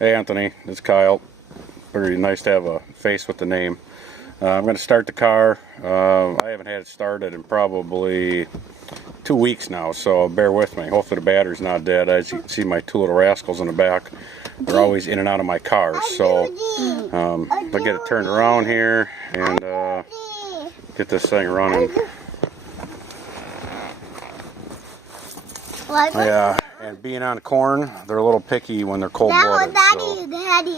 Hey Anthony, it's Kyle. Pretty nice to have a face with the name. I'm going to start the car. I haven't had it started in probably 2 weeks now, so bear with me. Hopefully the battery's not dead. As you can see, my two little rascals in the back, they're always in and out of my car. So I'll get it turned around here and get this thing running. Yeah, and being on corn, they're a little picky when they're cold-blooded. Daddy.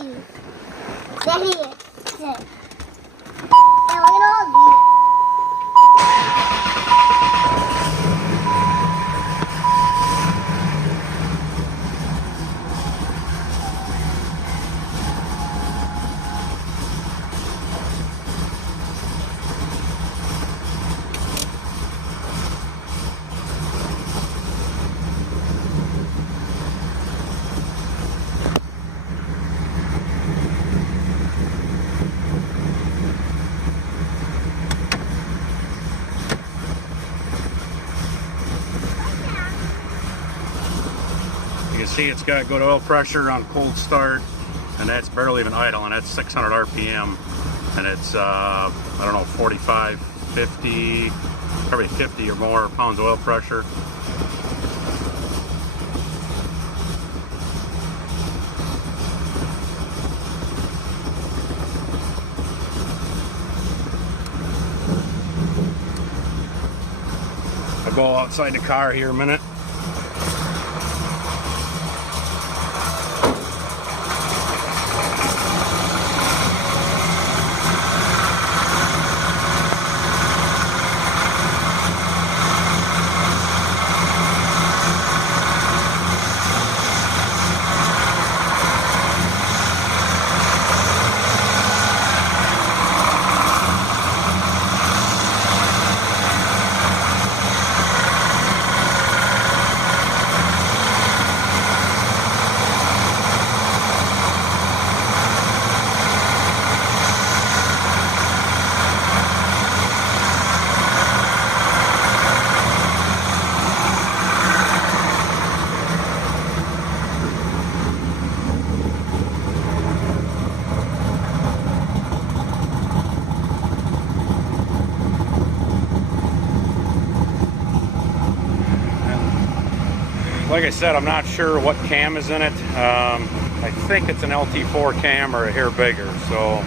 You can see it's got good oil pressure on cold start, and that's barely even idle, and that's 600 RPM, and it's I don't know, 45, 50, probably 50 or more pounds of oil pressure. I'll go outside the car here a minute. Like I said, I'm not sure what cam is in it. I think it's an lt4 cam or a hair bigger. So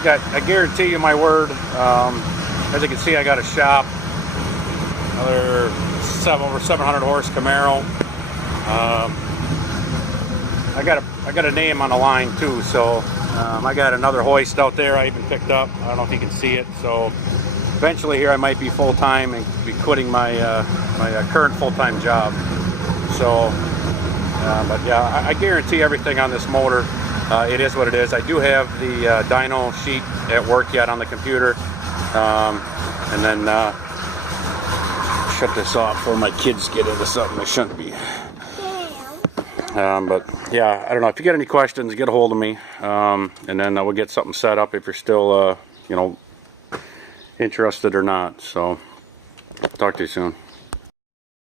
I guarantee you my word. As you can see, I got a shop, another over 700 horse Camaro. I got a name on the line too, so I got another hoist out there I even picked up. I don't know if you can see it. So eventually here I might be full-time and be quitting my current full-time job. So but yeah, I guarantee everything on this motor. It is what it is. I do have the dyno sheet at work yet on the computer, and then shut this off before my kids get into something they shouldn't be. But yeah, I don't know. If you get any questions, get a hold of me, and then we'll get something set up if you're still, you know, interested or not. So, talk to you soon.